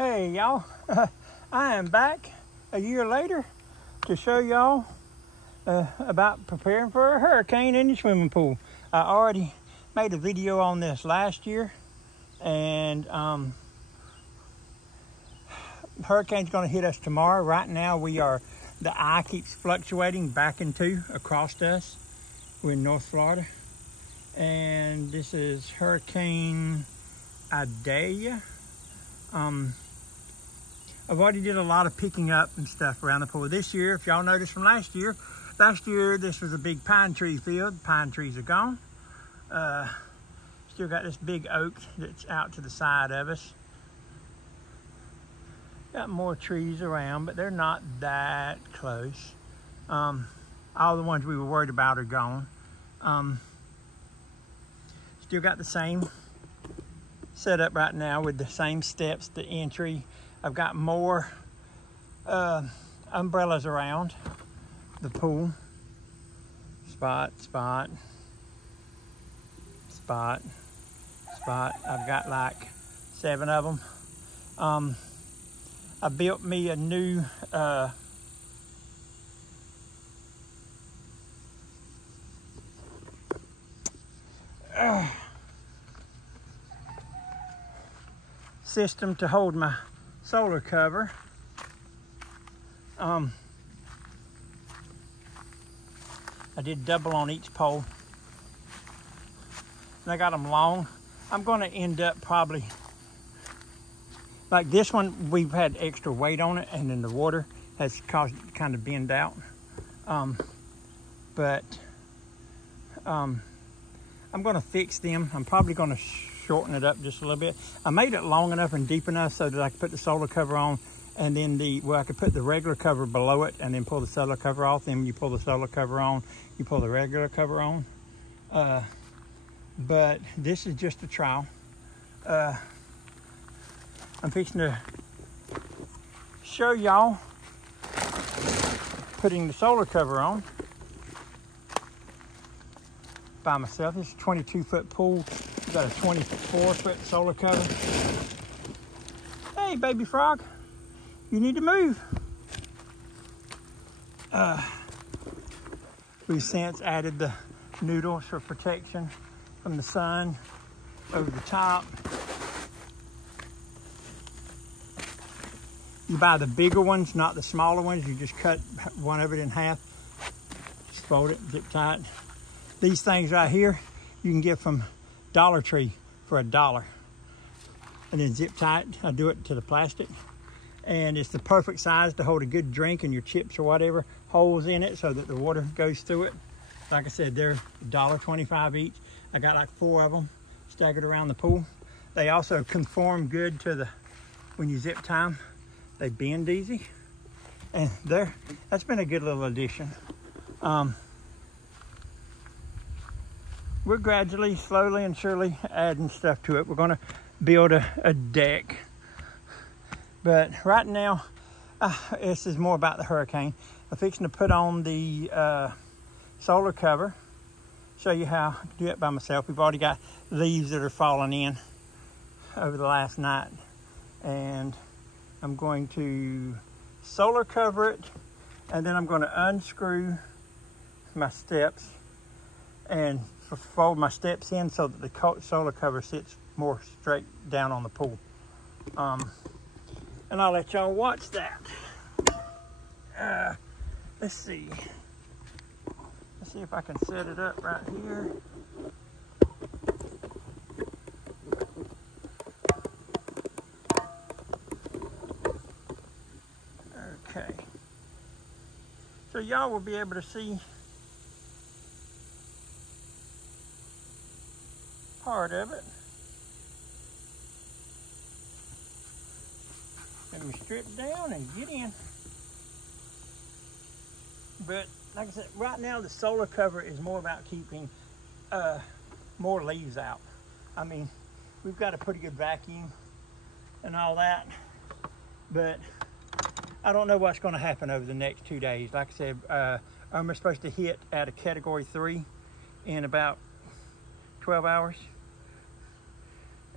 Hey y'all, I am back a year later to show y'all about preparing for a hurricane in the swimming pool. I already made a video on this last year, and hurricane's going to hit us tomorrow. Right now the eye keeps fluctuating back and to across us. We're in North Florida, and this is Hurricane Idalia. I've already did a lot of picking up and stuff around the pool this year. If y'all noticed from last year this was a big pine tree field. Pine trees are gone. Still got this big oak that's out to the side of us. Got more trees around, but they're not that close. All the ones we were worried about are gone. Still got the same setup right now with the same steps, the entry. I've got more umbrellas around the pool. Spot, spot, spot, spot. I've got like 7 of them. I built me a new system to hold my solar cover. I did double on each pole, and I got them long. I'm going to end up probably like this one. We've had extra weight on it, and then the water has caused it to kind of bend out. But I'm going to fix them. I'm probably going to shorten it up just a little bit. I made it long enough and deep enough so that I could put the solar cover on, and then I could put the regular cover below it and then pull the solar cover off. Then you pull the solar cover on, you pull the regular cover on. But this is just a trial. I'm fixing to show y'all putting the solar cover on by myself. This is a 22-foot pool. We've got a 24-foot solar cover. Hey, baby frog, you need to move. We've since added the noodles for protection from the sun over the top. You buy the bigger ones, not the smaller ones. You just cut one of it in half, just fold it, zip tie it. These things right here, you can get from Dollar Tree for $1. And then zip tie it. I do it to the plastic. And it's the perfect size to hold a good drink and your chips or whatever, holes in it so that the water goes through it. Like I said, they're $1.25 each. I got like 4 of them staggered around the pool. They also conform good to when you zip tie them, they bend easy. And that's been a good little addition. We're gradually, slowly and surely adding stuff to it. We're gonna build a deck. But right now, this is more about the hurricane. I'm fixing to put on the solar cover. Show you how I do it by myself. We've already got leaves that are falling in over the last night. And I'm going to solar cover it, and then I'm going to unscrew my steps and fold my steps in so that the solar cover sits more straight down on the pool. And I'll let y'all watch that. Let's see if I can set it up right here. Okay, so y'all will be able to see part of it. Let me strip down and get in. But like I said, right now the solar cover is more about keeping more leaves out. I mean, we've got a pretty good vacuum and all that, but I don't know what's going to happen over the next 2 days. Like I said, I'm supposed to hit at a category 3 in about 12 hours.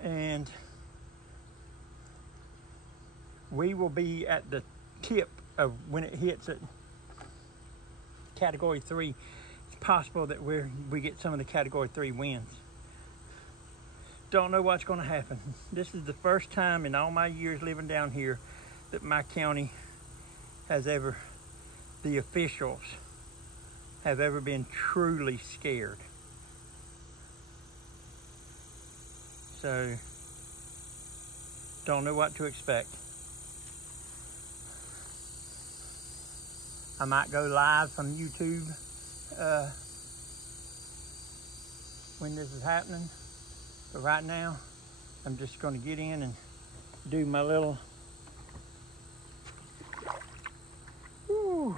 And we will be at the tip of when it hits at Category 3. It's possible that we get some of the Category 3 winds. Don't know what's going to happen. This is the first time in all my years living down here that my county has ever, the officials have ever been truly scared. So, don't know what to expect. I might go live from YouTube when this is happening. But right now, I'm just going to get in and do my little... Woo.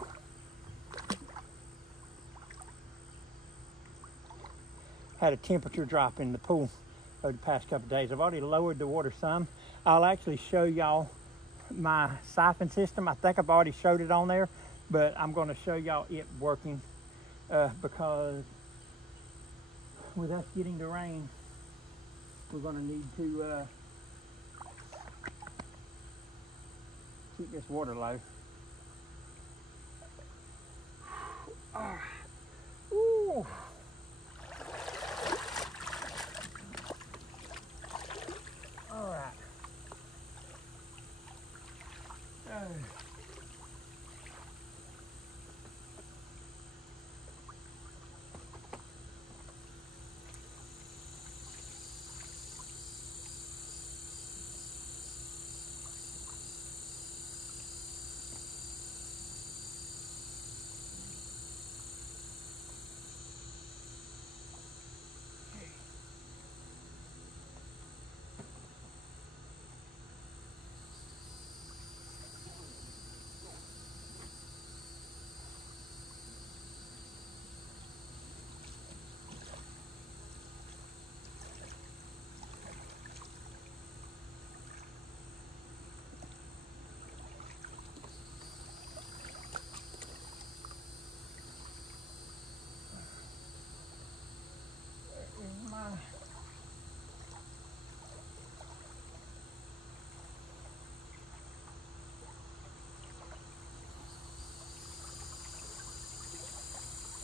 Had a temperature drop in the pool over the past couple of days. I've already lowered the water some. I'll actually show y'all my siphon system. I think I've already showed it on there, but I'm going to show y'all it working because with us getting the rain, we're going to need to keep this water low. Ooh. All right.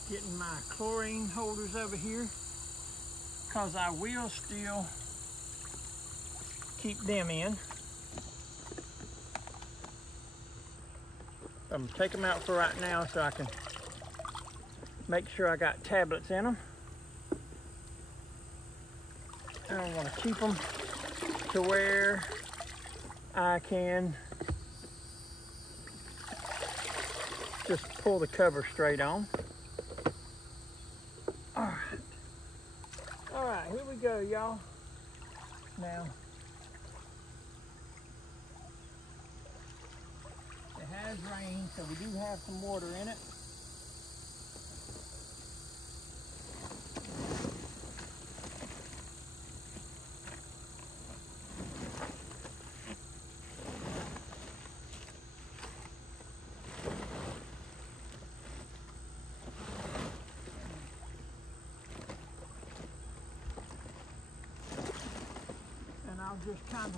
Getting my chlorine holders over here because I will still keep them in. I'm gonna take them out for right now so I can make sure I got tablets in them. And I want to keep them to where I can just pull the cover straight on. All right, here we go, y'all. Now, it has rained, so we do have some water in it. I'll just kind of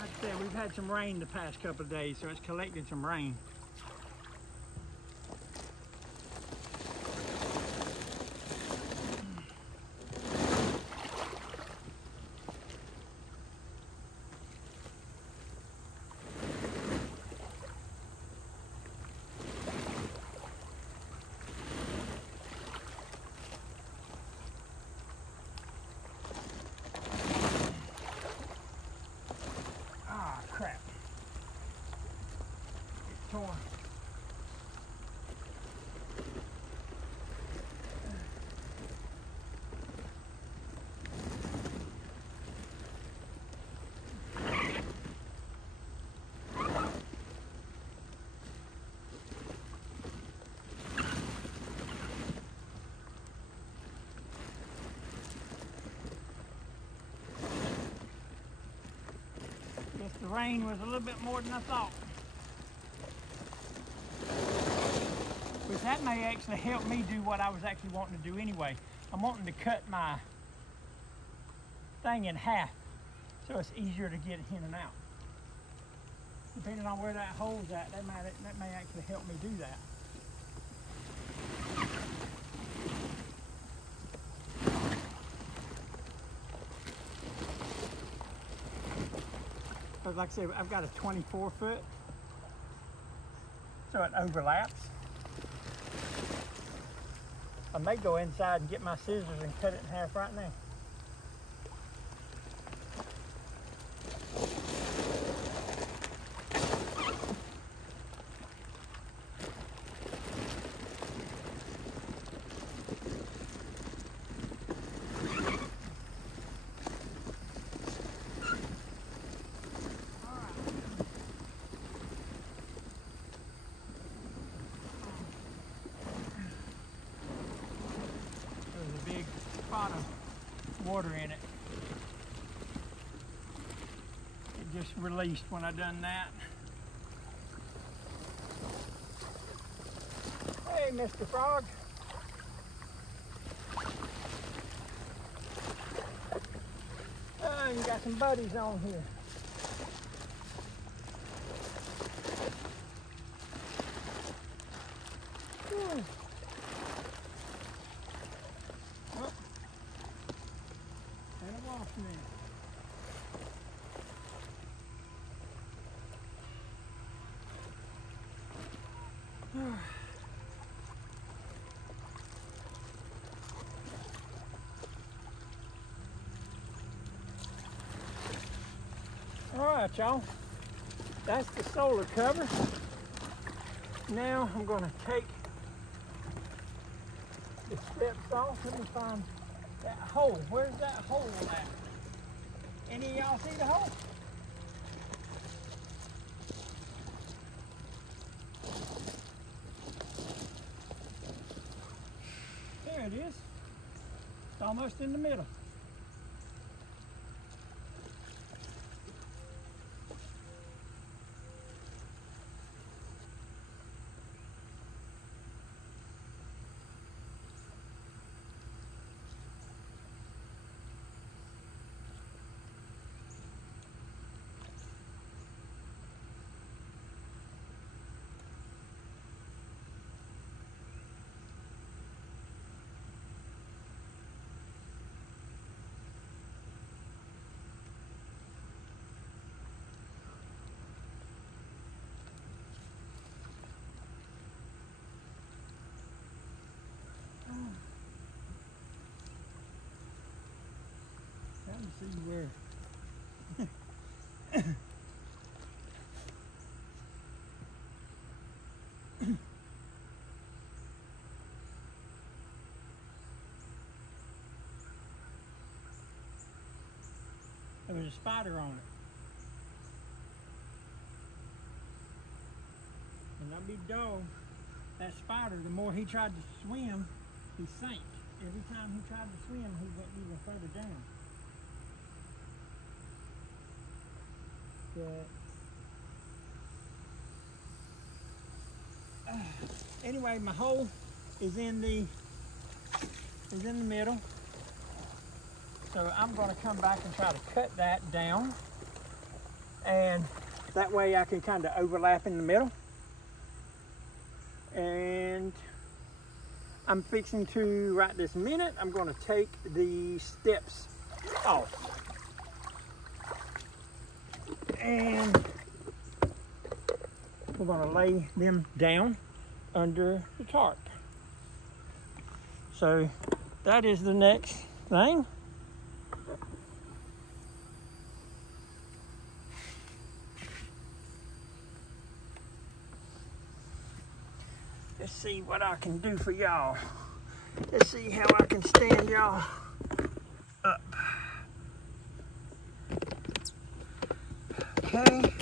like I said, we've had some rain the past couple of days, so it's collected some rain. Crap. It's torn. The rain was a little bit more than I thought. But that may actually help me do what I was actually wanting to do anyway. I'm wanting to cut my thing in half so it's easier to get it in and out. Depending on where that hole's at, that may actually help me do that. But like I said, I've got a 24 foot, so it overlaps. I may go inside and get my scissors and cut it in half right now. Of water in it. It just released when I done that. Hey, Mr. Frog. Oh, you got some buddies on here. Whew. All right, y'all, that's the solar cover. Now I'm going to take the steps off. Let me find that hole. Where's that hole at? Any of y'all see the hole? There it is. It's almost in the middle. See where there was a spider on it, and I'll be dog, that spider, the more he tried to swim, he sank. Every time he tried to swim, he went even further down. Anyway, my hole is in the middle, so I'm going to come back and try to cut that down, and that way I can kind of overlap in the middle. And I'm fixing to, right this minute, I'm going to take the steps off. And we're going to lay them down under the tarp. So that is the next thing. Let's see what I can do for y'all. Let's see how I can stand y'all up. Okay.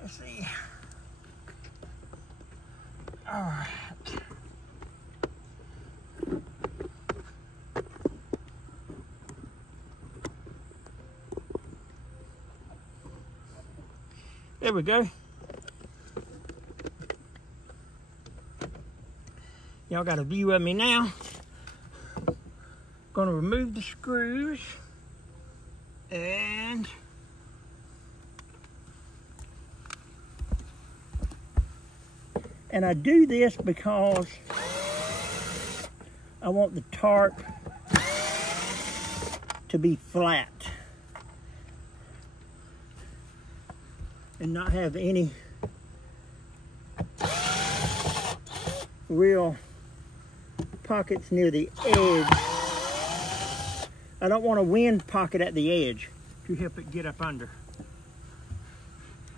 Let's see. All right. There we go. Y'all got a view of me now. Gonna remove the screws and I do this because I want the tarp to be flat and not have any real pockets near the edge. I don't want a wind pocket at the edge to help it get up under.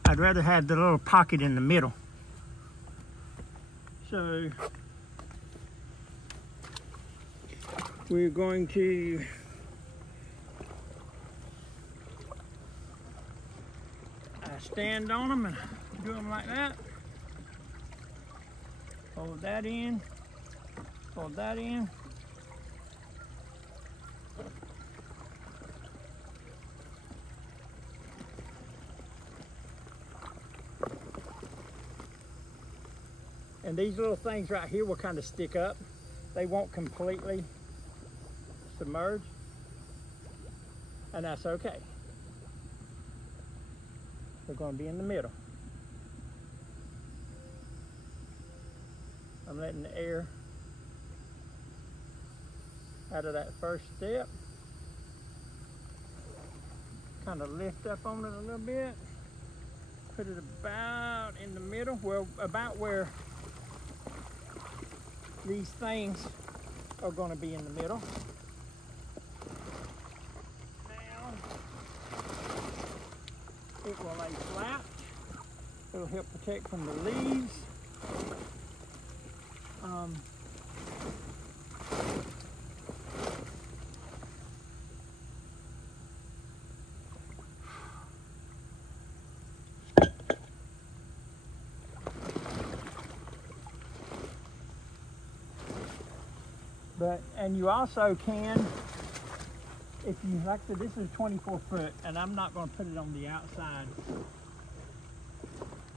I'd rather have the little pocket in the middle. So we're going to stand on them and do them like that. Fold that in, fold that in. And these little things right here will kind of stick up. They won't completely submerge, and that's okay. They're going to be in the middle. I'm letting the air out of that first step. Kind of lift up on it a little bit. Put it about in the middle, well, about where these things are going to be in the middle. Now, it will lay flat. It'll help protect from the leaves. And you also can, if you, like I said, this is 24 foot, and I'm not going to put it on the outside. I'm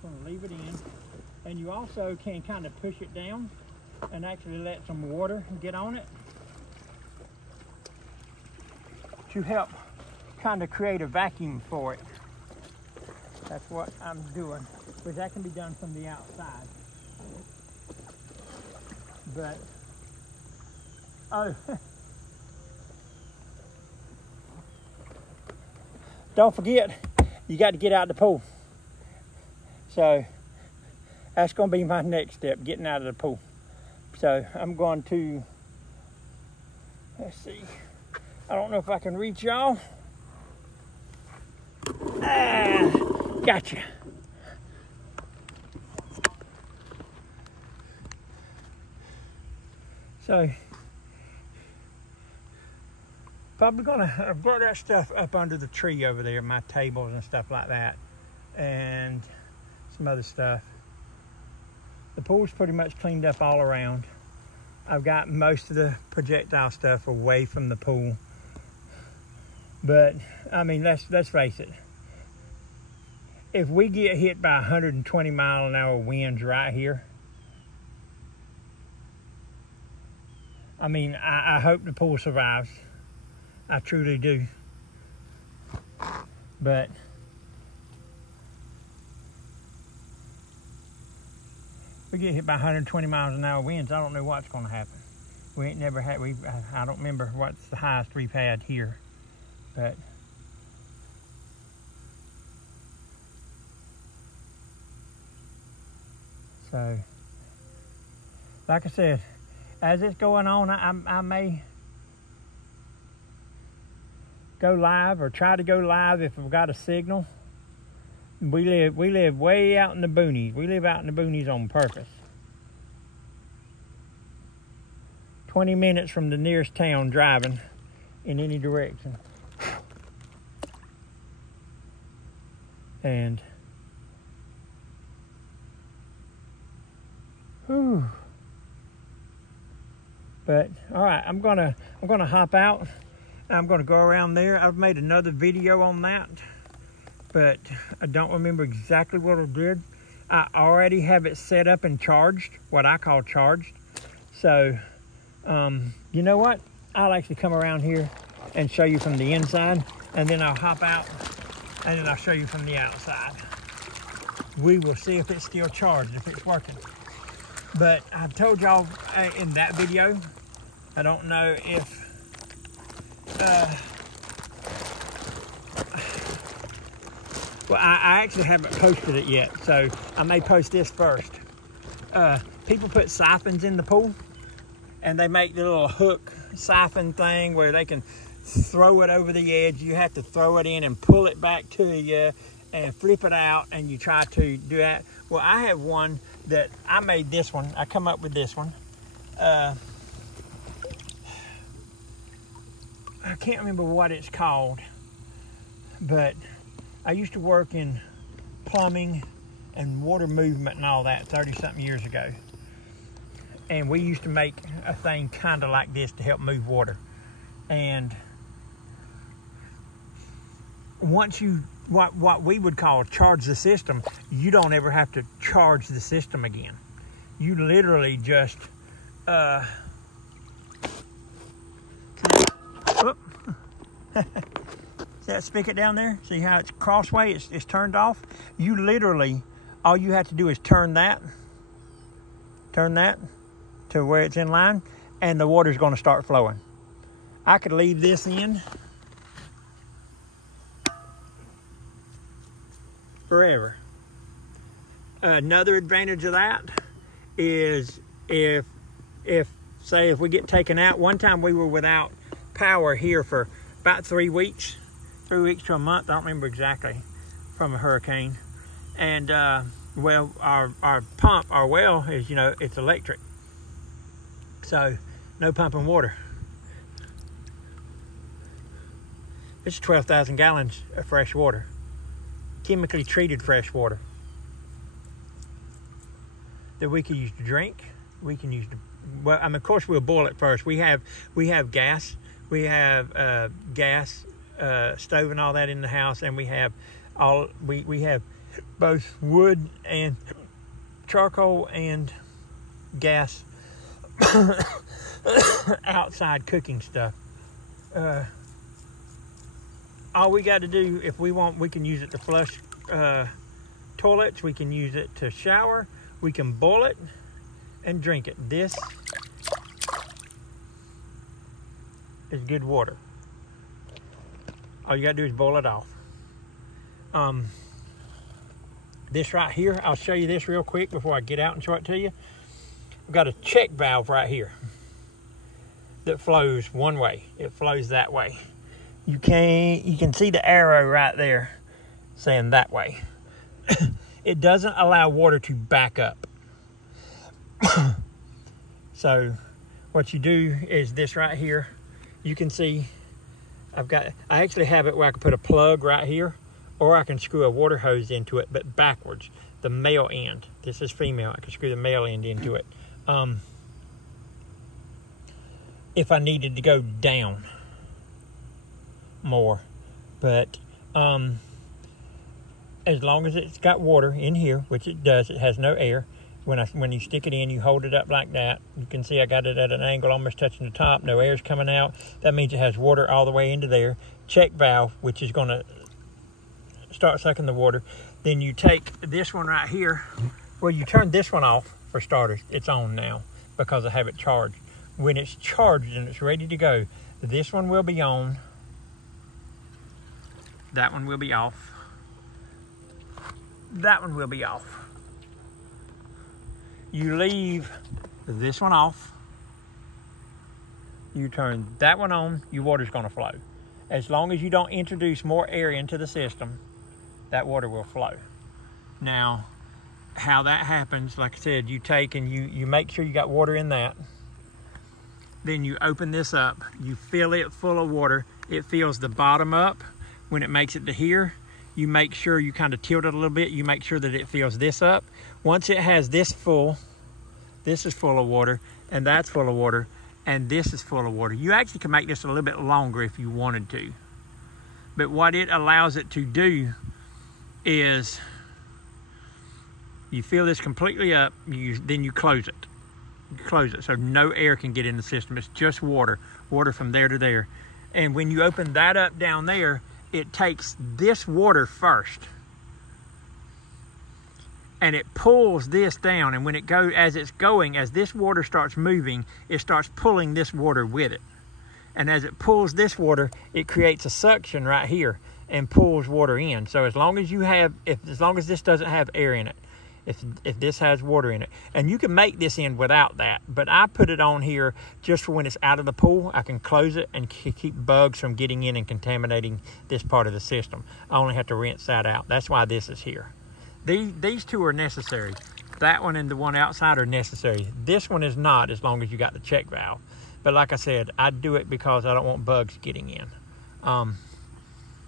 going to leave it in. And you also can kind of push it down and actually let some water get on it to help kind of create a vacuum for it. That's what I'm doing, because that can be done from the outside. But oh, don't forget, you got to get out of the pool. So that's going to be my next step, getting out of the pool. So I'm going to, let's see, I don't know if I can reach y'all. Gotcha. So probably gonna put that stuff up under the tree over there, my tables and stuff like that, and some other stuff. The pool's pretty much cleaned up all around. I've got most of the projectile stuff away from the pool. But I mean, let's face it. If we get hit by 120 mile an hour winds right here, I mean, I hope the pool survives. I truly do. But if we get hit by 120 miles an hour winds, I don't know what's going to happen. We ain't never had, I don't remember what's the highest we've had here. But so, like I said, as it's going on, I may go live or try to go live if I've got a signal. We live way out in the boonies. We live out in the boonies on purpose. 20 minutes from the nearest town driving in any direction. And whew. But all right, I'm gonna hop out. I'm gonna go around there. I've made another video on that, but I don't remember exactly what I did. I already have it set up and charged, what I call charged. So, you know what? I'll actually come around here and show you from the inside, and then I'll hop out, and then I'll show you from the outside. We will see if it's still charged, if it's working. But I told y'all in that video, I don't know if, well, I actually haven't posted it yet, so I may post this first. People put siphons in the pool, and they make the little hook siphon thing where they can throw it over the edge. You have to throw it in and pull it back to you and flip it out, and you try to do that. Well, I have one that I made this one. I come up with this one. I can't remember what it's called, but I used to work in plumbing and water movement and all that 30-something years ago. And we used to make a thing kind of like this to help move water. And once you, what we would call charge the system, you don't ever have to charge the system again. You literally just, See that spigot down there? See how it's crossway? It's turned off. You literally, all you have to do is turn that to where it's in line, and the water's going to start flowing. I could leave this in forever. Another advantage of that is if we get taken out. One time we were without power here for about 3 weeks to a month, I don't remember exactly, from a hurricane. And well, our pump, our well is, you know, it's electric, so no pumping water. It's 12,000 gallons of fresh water, chemically treated fresh water that we can use to drink. We can use to, well, I mean, of course we'll boil it first. We have gas. We have gas stove and all that in the house, and we have both wood and charcoal and gas outside cooking stuff. All we got to do, if we want, we can use it to flush toilets. We can use it to shower. We can boil it and drink it. This is good water. All you got to do is boil it off. This right here, I'll show you this real quick before I get out and show it to you. We've got a check valve right here that flows one way. It flows that way. You can see the arrow right there saying that way. It doesn't allow water to back up. So what you do is this right here. You can see I actually have it where I can put a plug right here, or I can screw a water hose into it, but backwards, the male end. This is female. I can screw the male end into it. If I needed to go down more, but as long as it's got water in here, which it does, it has no air. When you stick it in, you hold it up like that. You can see I got it at an angle almost touching the top. No air's coming out. That means it has water all the way into there. Check valve, which is going to start sucking the water. Then you take this one right here. Well, you turn this one off for starters. It's on now because I have it charged. When it's charged and it's ready to go, this one will be on. That one will be off. That one will be off. You leave this one off. You turn that one on, your water's going to flow. As long as you don't introduce more air into the system, that water will flow. Now, how that happens, like I said, you take and you make sure you got water in that. Then you open this up. You fill it full of water. It fills the bottom up. When it makes it to here, you make sure you kind of tilt it a little bit. You make sure that it fills this up. Once it has this full, this is full of water, and that's full of water, and this is full of water. You actually can make this a little bit longer if you wanted to. But what it allows it to do is you fill this completely up, then you close it. You close it so no air can get in the system. It's just water from there to there. And when you open that up down there, it takes this water first and it pulls this down. And when it goes, as this water starts moving, it starts pulling this water with it. And as it pulls this water, it creates a suction right here and pulls water in. So as long as this doesn't have air in it, if this has water in it, and you can make this in without that, but I put it on here just for when it's out of the pool. I can close it and keep bugs from getting in and contaminating this part of the system. I only have to rinse that out. That's why this is here. These two are necessary. That one and the one outside are necessary. This one is not, as long as you got the check valve. But like I said, I do it because I don't want bugs getting in.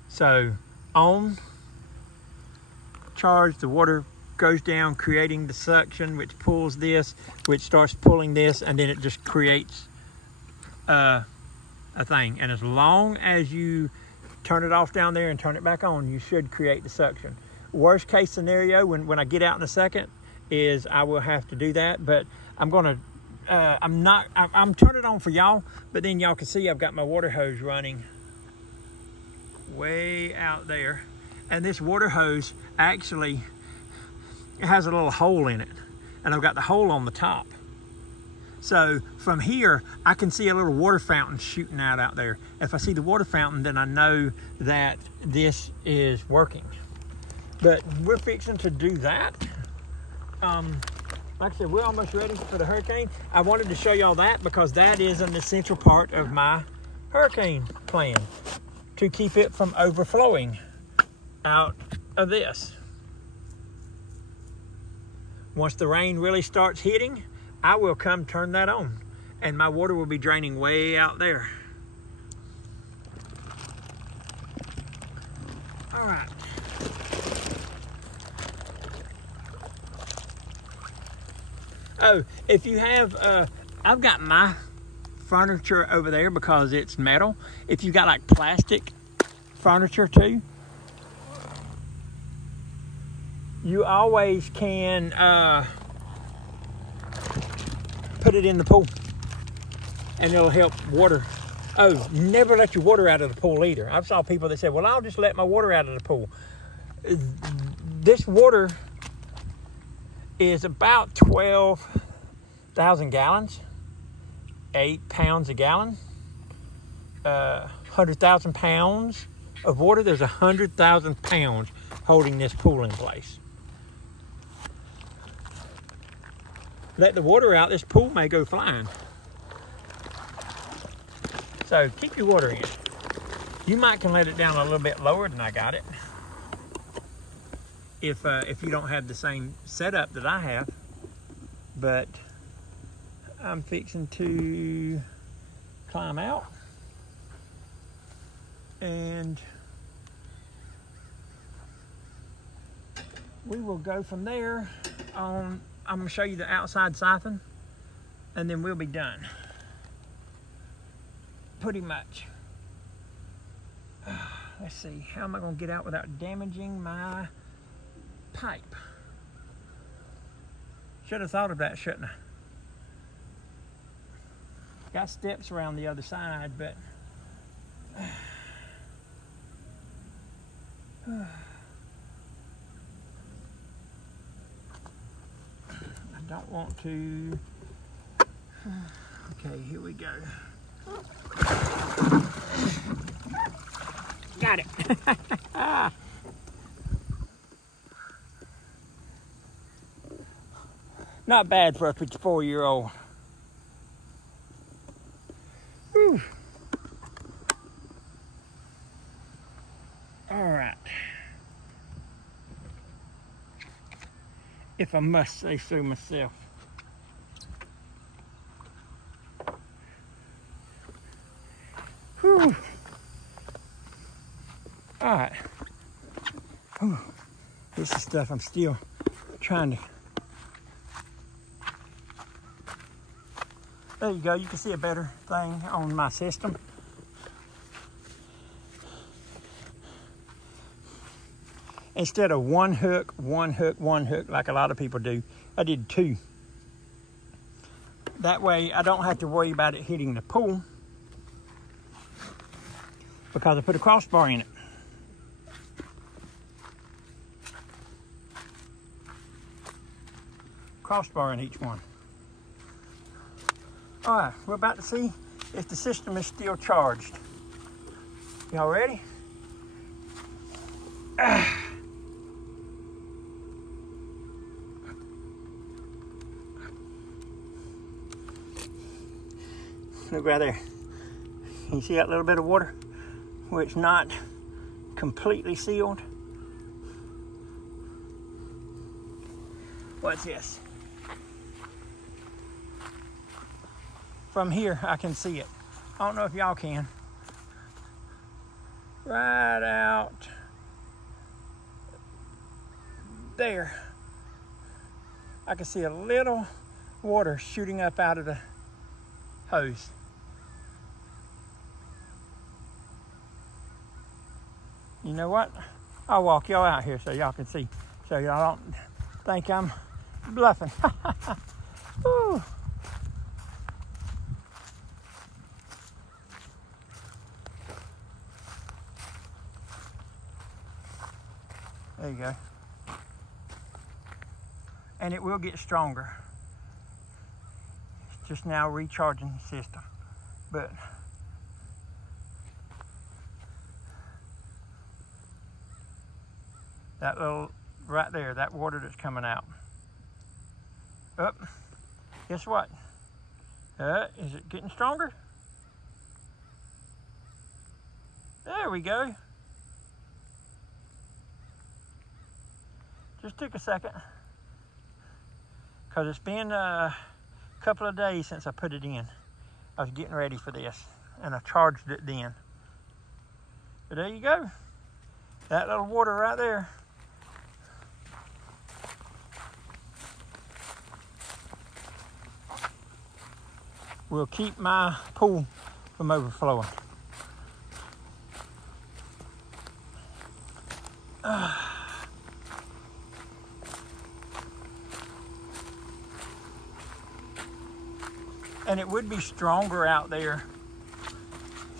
So on, charge, the water goes down, creating the suction, which pulls this, which starts pulling this, and then it just creates a thing. And as long as you turn it off down there and turn it back on, you should create the suction. Worst case scenario, when I get out in a second, is I will have to do that, but I'm gonna I'm turning it on for y'all, but then y'all can see I've got my water hose running way out there, and this water hose actually, it has a little hole in it, and I've got the hole on the top. So from here, I can see a little water fountain shooting out there. If I see the water fountain, then I know that this is working. But we're fixing to do that. Like I said, we're almost ready for the hurricane. I wanted to show y'all that because that is an essential part of my hurricane plan, to keep it from overflowing out of this. Once the rain really starts hitting, I will come turn that on, and my water will be draining way out there. All right. Oh, if you have, I've got my furniture over there because it's metal. If you got like plastic furniture too, you always can put it in the pool and it'll help water. Oh, never let your water out of the pool either. I've saw people that say, well, I'll just let my water out of the pool. This water is about 12,000 gallons, 8 pounds a gallon, 100,000 pounds of water. There's 100,000 pounds holding this pool in place. Let the water out, this pool may go flying. So keep your water in. You might can let it down a little bit lower than I got it, if you don't have the same setup that I have. But I'm fixing to climb out, and we will go from there on. I'm going to show you the outside siphon, and then we'll be done. Pretty much. Let's see, how am I going to get out without damaging my pipe? Should have thought of that, shouldn't I? Got steps around the other side, but I don't want to. Okay, here we go. Got it. Not bad for a 54-year-old. Whew. All right. If I must say so myself. Whew. All right. Whew. This is stuff I'm still trying to. There you go. You can see a better thing on my system. instead of one hook, like a lot of people do, I did 2. That way I don't have to worry about it hitting the pool because I put a crossbar in it. Crossbar in each one. All right, we're about to see if the system is still charged. Y'all ready? Look right there. You see that little bit of water where it's not completely sealed? What's this? From here, I can see it. I don't know if y'all can. Right out there, I can see a little water shooting up out of the hose. You know what? I'll walk y'all out here so y'all can see, so y'all don't think I'm bluffing. Woo. There you go. And it will get stronger. It's just now recharging the system. But that little, right there, that water that's coming out. Up. Guess what? Is it getting stronger? There we go. Just took a second because it's been a couple of days since I put it in. I was getting ready for this and I charged it then. But there you go. That little water right there. Will keep my pool from overflowing. And it would be stronger out there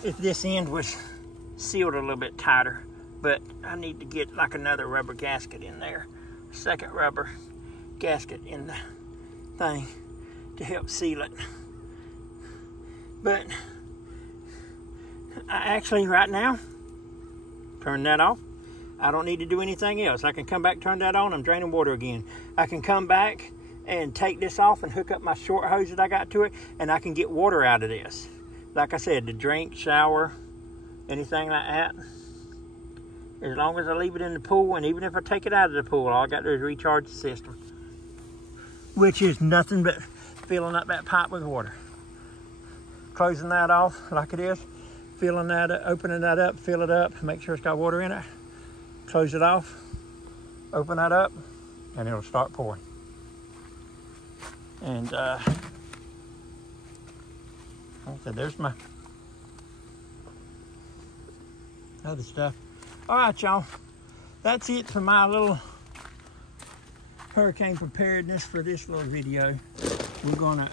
if this end was sealed a little bit tighter. But I need to get like another rubber gasket in there. Second rubber gasket in the thing to help seal it. But I actually right now turn that off. I don't need to do anything else. I can come back, turn that on, I'm draining water again. I can come back and take this off and hook up my short hose that I got to it, and I can get water out of this. Like I said, to drink, shower, anything like that. As long as I leave it in the pool, and even if I take it out of the pool, all I got to do is recharge the system. Which is nothing but filling up that pipe with water. Closing that off like it is, filling that up, opening that up, fill it up, make sure it's got water in it. Close it off, open that up, and it'll start pouring. And like I said, there's my other stuff. All right, y'all. That's it for my little hurricane preparedness for this little video. We're gonna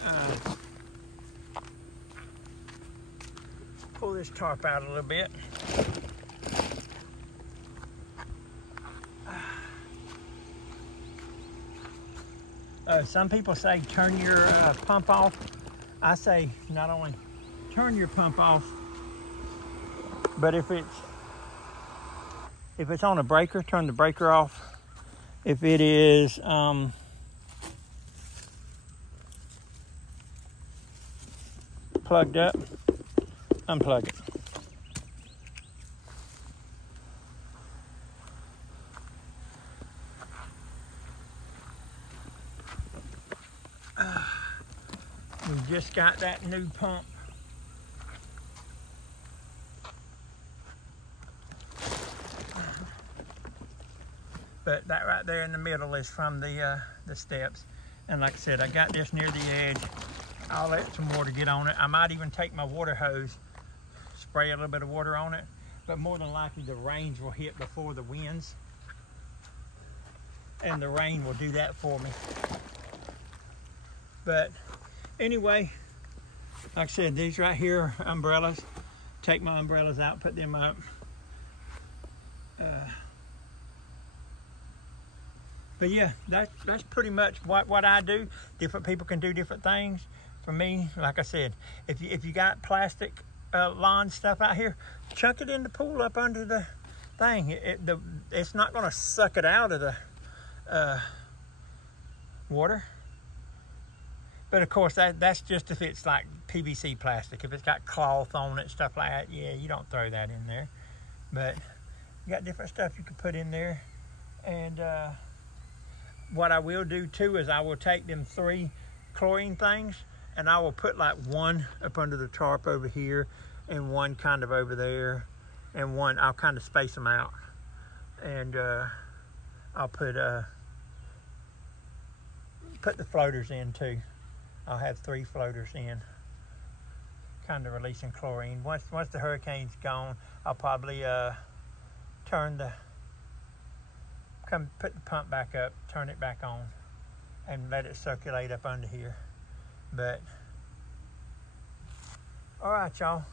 pull this tarp out a little bit. Some people say turn your pump off. I say not only turn your pump off, but if it's on a breaker, turn the breaker off. If it is plugged up, unplug it. We just got that new pump. But that right there in the middle is from the steps. And like I said, I got this near the edge. I'll let some water get on it. I might even take my water hose, spray a little bit of water on it. But more than likely the rains will hit before the winds. and the rain will do that for me. But anyway, like I said, these right here are umbrellas. Take my umbrellas out, put them up. But yeah, that's pretty much what I do. Different people can do different things. For me, like I said, if you got plastic lawn stuff out here, chuck it in the pool up under the thing. It's not going to suck it out of the water. But of course, that's just if it's like PVC plastic. If it's got cloth on it, stuff like that, yeah, you don't throw that in there. But you got different stuff you can put in there. And what I will do too is I will take them 3 chlorine things, and I will put like one up under the tarp over here, and one kind of over there, and one, I'll kind of space them out. And I'll put the floaters in too. I'll have 3 floaters in, kind of releasing chlorine. Once the hurricane's gone, I'll probably put the pump back up, turn it back on, and let it circulate up under here. But all right, y'all.